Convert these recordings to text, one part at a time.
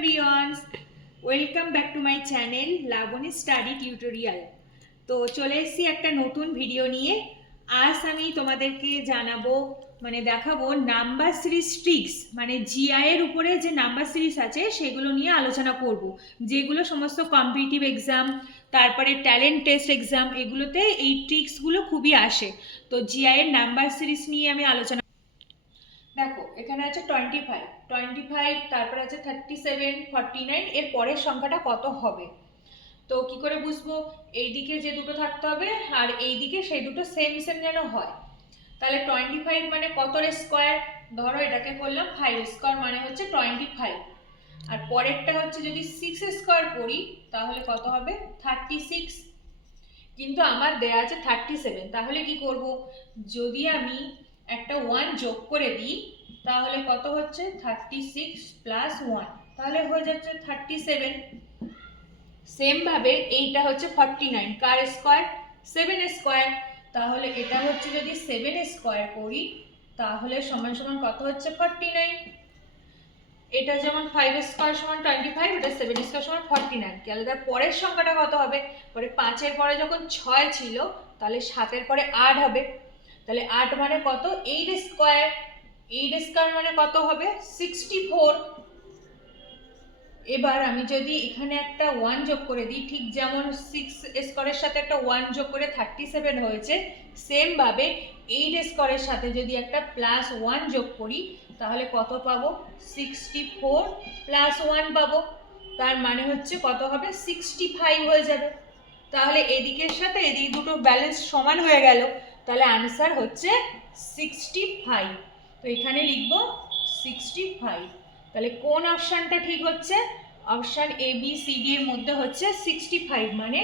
Everyone, welcome back to my channel Labani study tutorial. তো চলে এসেছি একটা নতুন ভিডিও নিয়ে। আজ আমি তোমাদেরকে জানাবো দেখাবো নাম্বার সিরিজ ট্রিক্স, জিআই এর উপরে যে নাম্বার সিরিজ আছে সেগুলো নিয়ে আলোচনা করব, যেগুলো সমস্ত কম্পিটিটিভ এক্সাম, তারপরে ট্যালেন্ট টেস্ট এক্সাম, এগুলোতে এই ট্রিক্সগুলো খুবই আসে। তো জিআই এর নাম্বার সিরিজ নিয়ে আমি আলোচনা। দেখো এখানে আছে 25, তারপরে আছে 37, 49, এর পরের সংখ্যাটা কত হবে। তো কি করে বুঝবো? এইদিকে যে দুটো থাকতে হবে আর এইদিকে সেই দুটো সেম সেম যেন হয়। তাহলে 25 মানে কতর স্কোয়ার? ধরো এটাকে করলাম 5 স্কোয়ার, মানে হচ্ছে 25। আর পরেরটা হচ্ছে যদি 6 স্কোয়ার করি তাহলে কত হবে? 36। কিন্তু আমার দেয়া আছে 37, তাহলে কি করব? যদি আমি একটা 1 যোগ করে দিই তাহলে কত হচ্ছে? 36 প্লাস 1, তাহলে হয়ে যাচ্ছে 37। সেম ভাবে এইটা হচ্ছে 49, কার স্কোয়ার? 7 স্কোয়ার। তাহলে এটা হচ্ছে যদি 7 স্কোয়ার করি তাহলে সমান সমান কত হচ্ছে? 49। এটা যেমন 5 স্কোয়ার সমান 25, এটা 7 স্কোয়ার সমান 49। তাহলে তার পরের সংখ্যাটা কত হবে? পরে 5 এর পরে যখন 6 ছিল তাহলে 7 এর পরে 8 হবে। তাহলে 8 মানে কত? 8 স্কোয়ার। 8 স্কোয়ার মানে কত হবে? 64। এবার আমি যদি এখানে একটা 1 যোগ করে দিই, ঠিক যেমন 6 স্কোয়ারের সাথে একটা 1 যোগ করে 37 হয়েছে, সেম ভাবে 8 স্কোয়ারের সাথে যদি একটা প্লাস 1 যোগ করি তাহলে কত পাবো? 64 প্লাস 1 পাবো। তার মানে হচ্ছে কত হবে? 65 হয়ে যাবে। তাহলে এদিকের সাথে এদিক দুটো ব্যালেন্স সমান হয়ে গেল। তাহলে আনসার হচ্ছে 65। তো এখানে লিখবো 65। তাহলে কোন অপশানটা ঠিক হচ্ছে? Option A B C D এর মধ্যে হচ্ছে 65, মানে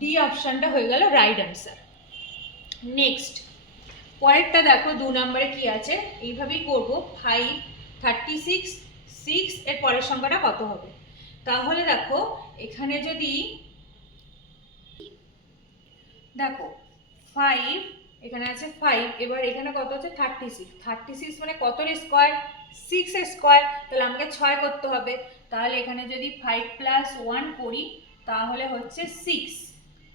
ডি অপশানটা হয়ে গেল রাইট অ্যান্সার। নেক্সট পরেরটা দেখো 2 নম্বরে কি আছে, এইভাবেই করব। 5, 36, 6 এর পরের সংখ্যাটা কত হবে? তাহলে দেখো এখানে যদি দেখো 5, এখানে আছে 5, এবার এখানে কত আছে? 36। 36 মানে কতর স্কোয়ার? 6 স্কোয়ার। তাহলে আমাকে 6 করতে হবে। তাহলে এখানে যদি 5 প্লাস 1 করি তাহলে হচ্ছে 6,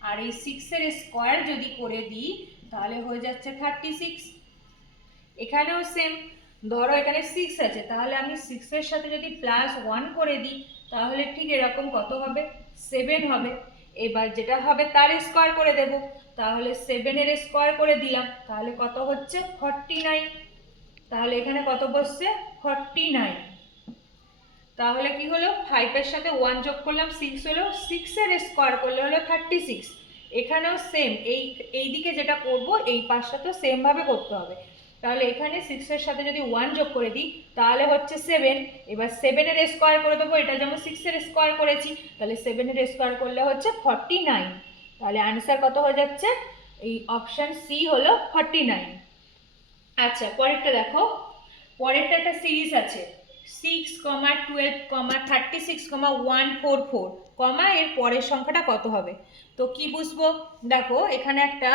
আর এই 6 এর স্কোয়ার যদি করে দিই তাহলে হয়ে যাচ্ছে 36। এখানেও সেম, ধরো এখানে 6 আছে, তাহলে আমি 6 এর সাথে যদি প্লাস 1 করে দিই তাহলে ঠিক এরকম কত হবে? 7 হবে। এবার যেটা হবে তার স্কোয়ার করে দেব, তাহলে 7 এর স্কোয়ার করে দিলাম, তাহলে কত হচ্ছে? 49। তাহলে এখানে কত বসছে? 49। তাহলে কি হলো? 5 এর সাথে 1 যোগ করলাম, 6 হলো। 6 এর স্কোয়ার করলে হলো 36। এখানেও সেম, এই দিকে যেটা করব এই পাশটা তো সেম ভাবে করতে হবে। তাহলে এখানে 6 এর সাথে যদি 1 যোগ করে দিই তাহলে হচ্ছে 7। এবার 7 এর স্কোয়ার করে দেবো, এটা যেমন 6 এর স্কোয়ার করেছি, তাহলে 7 এর স্কোয়ার করলে হচ্ছে 49। তাহলে আনসার কত হয়ে যাচ্ছে? এই অপশন সি হলো 49। আচ্ছা পরেরটা দেখো, পরেরটা একটা সিরিজ আছে 6, 12, 36, 144, এর পরের সংখ্যাটা কত হবে? তো কি বুঝবো? দেখো এখানে একটা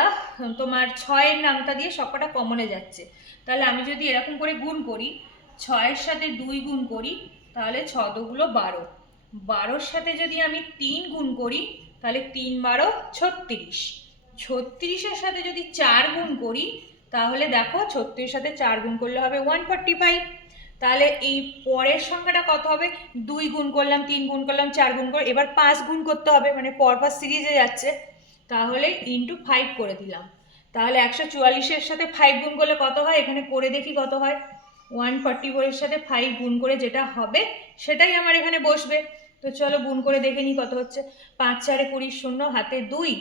তোমার 6 এর নামটা দিয়ে সবকটা কমনে যাচ্ছে। তাহলে আমি যদি এরকম করে গুণ করি, 6 এর সাথে 2 গুণ করি তাহলে 6 দুগুলো 12, 12-র সাথে যদি আমি 3 গুণ করি তাহলে 3 12 36, 36-এর সাথে যদি 4 গুণ করি তাহলে দেখো 36-এর সাথে 4 গুণ করলে হবে 145। তাহলে এই পরের সংখ্যাটা কত হবে? 2 গুণ করলাম, 3 গুণ করলাম, 4 গুণ করে এবার 5 গুণ করতে হবে, মানে পরপর সিরিজে যাচ্ছে। তাহলে ইন্টু 5 করে দিলাম। তাহলে 144-এর সাথে 5 গুণ করলে কত হয়? এখানে করে দেখি কত হয়। 144-এর সাথে 5 গুণ করে যেটা হবে সেটাই আমার এখানে বসবে। তো চলো গুণ করে দেখে নিই কত হচ্ছে। 5 4 20, 0 হাতে 2,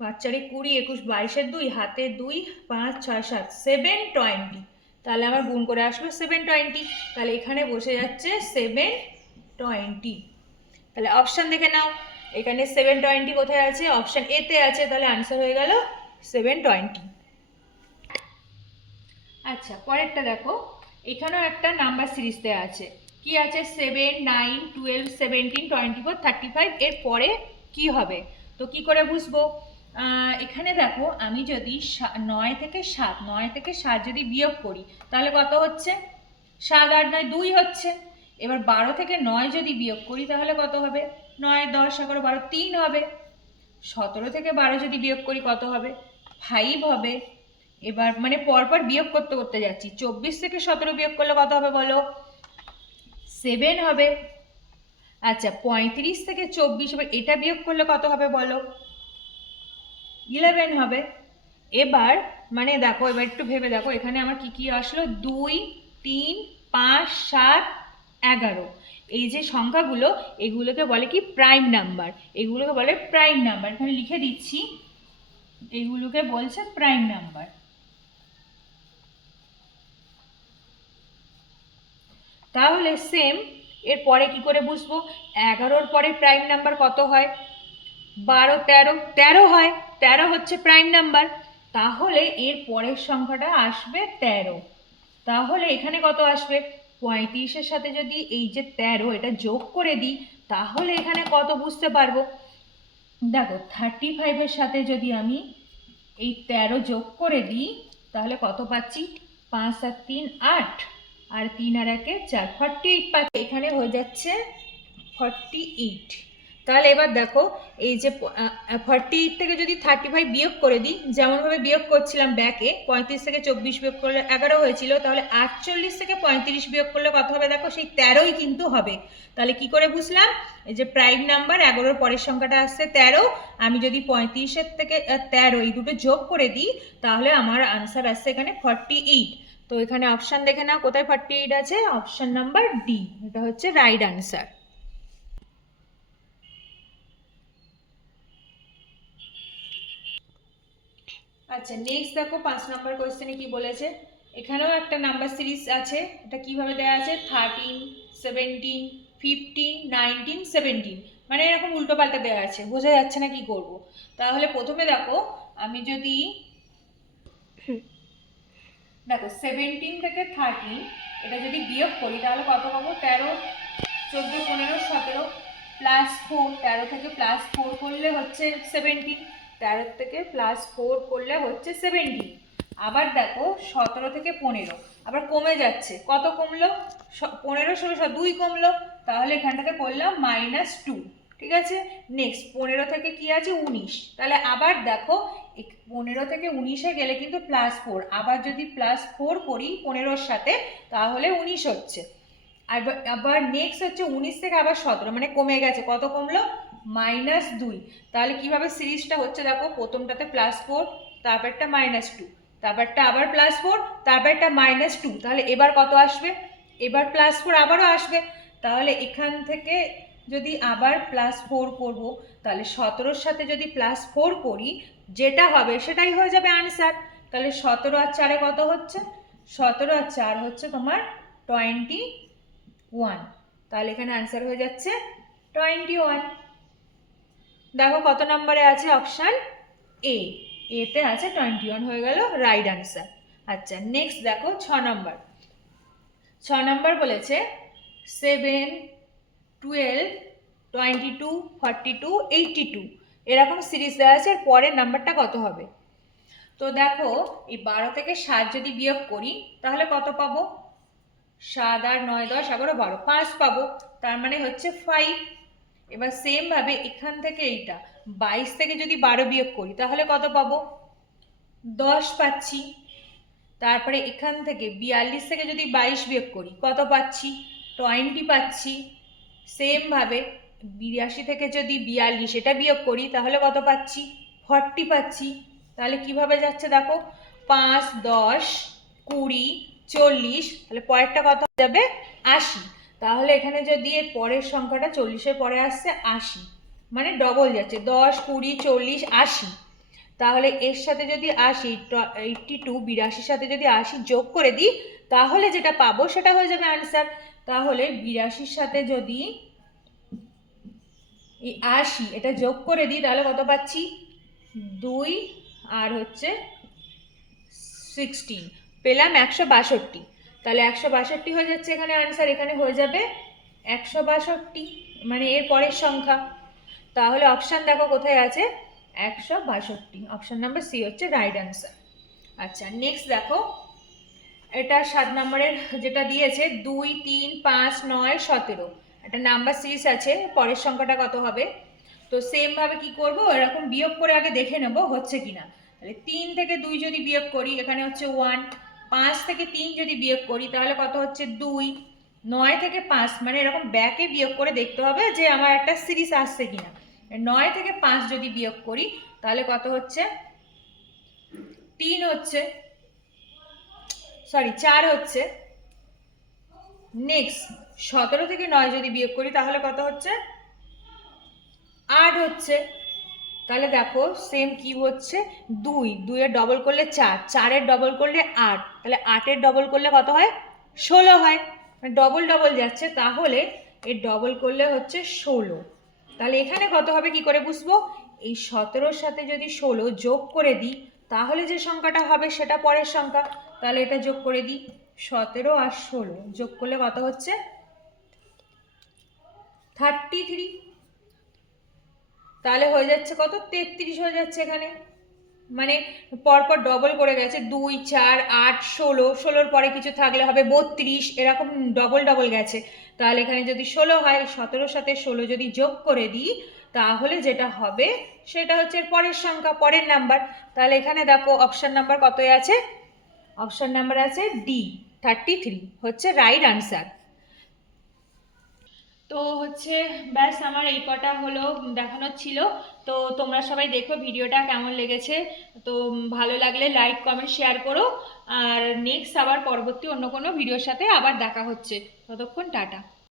5 4 20, 21, 22-এর 2 হাতে 2, 5 6 7, 720। তাহলে আমার গুণ করে আসলো 720। তাহলে এখানে বসে যাচ্ছে 720। তাহলে অপশান দেখে নাও, এখানে 720 কোথায় আছে? অপশান এ তে আছে। তাহলে আনসার হয়ে গেল 720। আচ্ছা পরেরটা দেখো, এখানেও একটা নাম্বার সিরিজ দেওয়া আছে। কি আছে? 7, 9, 12, 17, 24, 35, এর পরে কি হবে? তো কি করে বুঝবো? এখানে দেখো আমি যদি 9 থেকে 7 যদি বিয়োগ করি তাহলে কত হচ্ছে? 7 8 9 2 হচ্ছে। এবার 12 থেকে 9 যদি বিয়োগ করি তাহলে কত হবে? 9, 10, 11, 12, 3 হবে। 17 থেকে 12 যদি বিয়োগ করি কত হবে? 5 হবে। এবার মানে পরপর বিয়োগ করতে করতে যাচ্ছি। 24 থেকে 17 বিয়োগ করলে কত হবে বলো? 7 হবে। আচ্ছা, 35 থেকে 24, এবার এটা বিয়োগ করলে কত হবে বলো? 11 হবে। এবার মানে দেখো, এবার একটু ভেবে দেখো, এখানে আমার কি কি আসলো? 2, 3, 5, 7, 11। এই যে সংখ্যাগুলো, এগুলোকে বলে কি? Prime number. এগুলোকে বলে প্রাইম নাম্বার। এখানে লিখে দিচ্ছি, এগুলোকে বলছে প্রাইম নাম্বার। তাহলে সেম এর পরে কি করে বুঝবো? 11-র পরে প্রাইম নাম্বার কত হয়? 12, 13, 13 হয়। 13 হচ্ছে প্রাইম নাম্বার। তাহলে এর পরের সংখ্যাটা আসবে 13। তাহলে এখানে কত আসবে? 35-এর সাথে যদি এই যে 13 এটা যোগ করে দিই তাহলে এখানে কত বুঝতে পারবো? দেখো, 35-এর সাথে যদি আমি এই 13 যোগ করে দিই তাহলে কত পাচ্ছি? 5 আর 3 8, আর 3 আর 1 4, 48 পাচ্ছি। এখানে হয়ে যাচ্ছে 48। তাহলে এবার দেখো, এই যে 48 থেকে যদি 35 বিয়োগ করে দিই, যেমনভাবে বিয়োগ করছিলাম ব্যাকে, 35 থেকে 24 বিয়োগ করলে 11 হয়েছিল, তাহলে 48 থেকে 35 বিয়োগ করলে কত হবে? দেখো, সেই 13ই কিন্তু হবে। তাহলে কি করে বুঝলাম? এই যে প্রাইম নাম্বার 11-র পরের সংখ্যাটা আসছে 13, আমি যদি 35-এর থেকে 13 এই দুটো যোগ করে দিই তাহলে আমার আনসার আসছে এখানে 48। তো এখানে অপশান দেখে নাও কোথায় 48 আছে? অপশান নাম্বার ডি, এটা হচ্ছে রাইট আনসার। আচ্ছা, নেক্সট দেখো 5 নম্বর কোয়েশ্চেনে কি বলেছে। এখানেও একটা নাম্বার সিরিজ আছে। এটা কিভাবে দেওয়া আছে? 13, 17, 15, 19, 17, মানে এরকম উল্টো পাল্টা দেওয়া আছে, বোঝা যাচ্ছে না কি করব। তাহলে প্রথমে দেখো, আমি যদি দেখো 17 থেকে 13 এটা যদি বিয়োগ করি তাহলে কত পাবো? 13, 14, 15, 17 প্লাস 4, 13 থেকে প্লাস 4 করলে হচ্ছে 17, 13 থেকে প্লাস 4 করলে হচ্ছে 17। আবার দেখো 17 থেকে 15 আবার কমে যাচ্ছে, কত কমলো? 15, 16, 2 কমলো, তাহলে এখানটাতে করলাম -2। ঠিক আছে, নেক্সট 15 থেকে কি আছে? 19। তাহলে আবার দেখো 15 থেকে 19-এ গেলে কিন্তু +4, আবার যদি +4 করি 15-র সাথে তাহলে 19 হচ্ছে। আবার নেক্সট হচ্ছে 19 থেকে আবার 17, মানে কমে গেছে, কত কমলো? -2। তাহলে কিভাবে সিরিজটা হচ্ছে দেখো, প্রথমটাতে +4, তারপরটা -2, তারপরটা আবার +4, তারপরটা -2, তাহলে এবার কত আসবে? এবার +4 আবারও আসবে। তাহলে এখান থেকে যদি আবার +4 করব তাহলে 17-র সাথে যদি +4 করি যেটা হবে সেটাই হয়ে যাবে আনসার। তাহলে 17 আর 4-এ কত হচ্ছে? 17 আর 4 হচ্ছে তোমার 21। তাহলে এখানে আনসার হয়ে যাচ্ছে 21। দেখো কত নম্বরে আছে? অপশান এ, এতে আছে 21, হয়ে গেল রাইট আনসার। আচ্ছা, নেক্সট দেখো 6 নম্বর। 6 নম্বর বলেছে 7, 12, 22, 42, 82 এরকম সিরিজ দেওয়া আছে, এর পরের নাম্বারটা কত হবে? তো দেখো, এই 12 থেকে 7 যদি বিয়োগ করি তাহলে কত পাবো? 7 আর 9, 10, 11, 12, 5 পাবো, তার মানে হচ্ছে 5। এবার সেম ভাবে এখান থেকে এইটা 22 থেকে যদি 12 বিয়োগ করি তাহলে কত পাবো? 10 পাচ্ছি। তারপরে এখান থেকে 42 থেকে যদি 22 বিয়োগ করি কত পাচ্ছি? 20 পাচ্ছি। সেম ভাবে 82 থেকে যদি 42 এটা বিয়োগ করি তাহলে কত পাচ্ছি? 40 পাচ্ছি। তাহলে কিভাবে যাচ্ছে দেখো, 5, 10, 20, 40, তাহলে পরেরটা কত যাবে? 80। তাহলে এখানে যদি এর পরের সংখ্যাটা 40-এর পরে আসছে 80, মানে ডবল যাচ্ছে, 10, 20, 40, 80। তাহলে এর সাথে যদি 80, 82, 82-র সাথে যদি 80 যোগ করে দিই তাহলে যেটা পাবো সেটা হয়ে যাবে আনসার। তাহলে 82-র সাথে যদি এই 80 এটা যোগ করে দিই তাহলে কত পাচ্ছি? 2 আর হচ্ছে 16, পেলাম 162। তাহলে 162 হয়ে যাচ্ছে এখানে আনসার, এখানে হয়ে যাবে 162, মানে এর পরের সংখ্যা। তাহলে অপশান দেখো কোথায় আছে? 162, অপশান নাম্বার সি হচ্ছে রাইট আনসার। আচ্ছা, নেক্সট দেখো এটা 7 নম্বরের যেটা দিয়েছে 2 3 5 9 17, একটা নাম্বার সিরিজ আছে, পরের সংখ্যাটা কত হবে। তো সেম ভাবে কি করব, এরকম বিয়োগ করে আগে দেখে নেব হচ্ছে কিনা। তাহলে 3 থেকে 2 যদি বিয়োগ করি এখানে হচ্ছে 1, 5 থেকে 3 যদি বিয়োগ করি তাহলে কত হচ্ছে 2, 9 থেকে 5, মানে এরকম ব্যাকে বিয়োগ করে দেখতে হবে যে আমার একটা সিরিজ আসছে কিনা। 9 থেকে 5 যদি বিয়োগ করি তাহলে কত হচ্ছে 3 হচ্ছে, সরি 4 হচ্ছে। নেক্সট 17 থেকে 9 যদি বিয়োগ করি তাহলে কত হচ্ছে 8 হচ্ছে। তাহলে দেখো সেম কি হচ্ছে, 2 এর ডবল করলে 4, 4 এর ডবল করলে 8, তাহলে 8 এর ডবল করলে কত হয় 16 হয়, মানে ডবল ডবল যাচ্ছে, তাহলে এর ডবল করলে হচ্ছে 16। তাহলে এখানে কত হবে কি করে বুঝবো, এই 17-র সাথে যদি 16 যোগ করে দিই তাহলে যে সংখ্যাটা হবে সেটা পরের সংখ্যা। তাহলে এটা যোগ করে দিই, 17 আর 16 যোগ করলে কত হচ্ছে 33। তাহলে হয়ে যাচ্ছে কত 33 হয়ে যাচ্ছে এখানে, মানে পরপর ডবল করে গেছে, 2 4 8 16, 16-র পরে কিছু থাকলে হবে 32, এরকম ডবল ডবল গেছে। তাহলে এখানে যদি 16 হয়, 17-র সাথে 16 যদি যোগ করে দিই তাহলে যেটা হবে সেটা হচ্ছে পরের সংখ্যা, পরের নাম্বার। তাহলে এখানে দেখো অপশন নাম্বার কত আছে, অপশন নাম্বার আছে ডি, 33 হচ্ছে রাইট আনসার। তো হচ্ছে ব্যাস আমার এই কটা হলো দেখানোর ছিল। তো তোমরা সবাই দেখো ভিডিওটা কেমন লেগেছে। তো ভালো লাগলে লাইক কমেন্ট শেয়ার করো। আর নেক্সট আবার পরবর্তী অন্য কোনো ভিডিওর সাথে আবার দেখা হচ্ছে। ততক্ষণ টাটা।